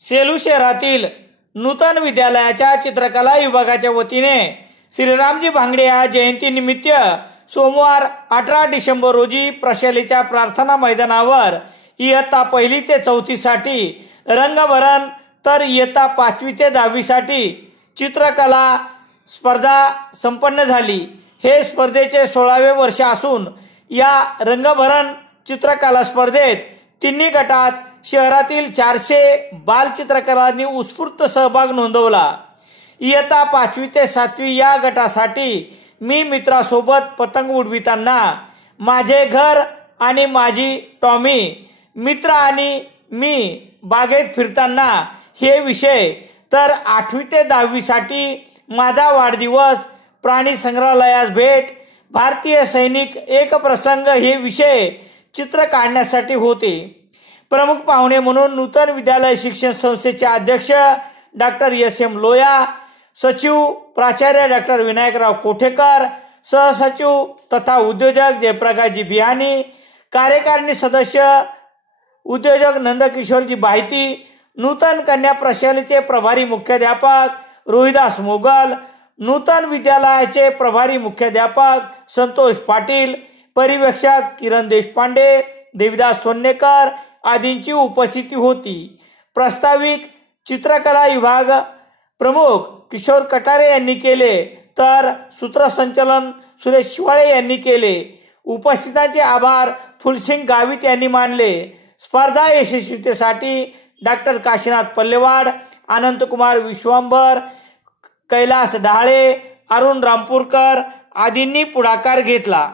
सेलू शहरातील नूतन विद्यालयाच्या चित्रकला विभागाच्या वतीने श्रीरामजी भांगडे या जयंतीनिमित्त सोमवार 18 डिसेंबर रोजी प्रशालेच्या प्रार्थना मैदानावर इयत्ता 1 ते 4 साठी रंगभरण तर इयत्ता 5वी ते 10वी साठी चित्रकला स्पर्धा संपन्न झाली। हे स्पर्धेचे 16वे वर्ष असून या रंगभरण चित्रकला स्पर्धेत तिन्ही गटात शहरातील 400 बालचित्रकलांनी उत्स्फूर्त सहभाग नोंदवला। इयत्ता 5वी ते 7वी या गटासाठी मी मित्रासोबत पतंग उडविताना, माझे घर आणि माझी टॉमी, मित्र आणि मी बागेत फिरताना हे विषय, तर 8वी ते 10वी साठी माझा वाढदिवस, प्राणी संग्रहालयास भेट, भारतीय सैनिक एक प्रसंग हे विषय चित्र काढण्यासाठी होते। प्रमुख पाहुणे म्हणून नूतन विद्यालय शिक्षण संस्थेचे अध्यक्ष डॉक्टर SM लोया, सचिव प्राचार्य डॉक्टर विनायकराव कोठेकर, सहसचिव तथा उद्योजक जयप्रकाशजी बिहानी, कार्यकारिणी सदस्य उद्योजक नंदकिशोरजी बाहिती, नूतन कन्या प्रशालेचे प्रभारी मुख्याध्यापक रोहिदास मोगल, नूतन विद्यालयाचे प्रभारी मुख्याध्यापक संतोष पाटील, पर्यवेक्षक किरण देशपांडे, देविदास सोन्नेकर आदींची उपस्थिती होती। प्रास्ताविक चित्रकला विभाग प्रमुख किशोर कटारे यांनी केले, तर सूत्रसंचालन सुरेश शिवाळे यांनी केले। उपस्थितांचे आभार फुलसिंग गावित यांनी मानले। स्पर्धा यशस्वीतेसाठी डॉक्टर काशीनाथ पल्लेवाड, अनंतकुमार विश्वंभर, कैलास ढाळे, अरुण रामपूरकर आदींनी पुढाकार घेतला।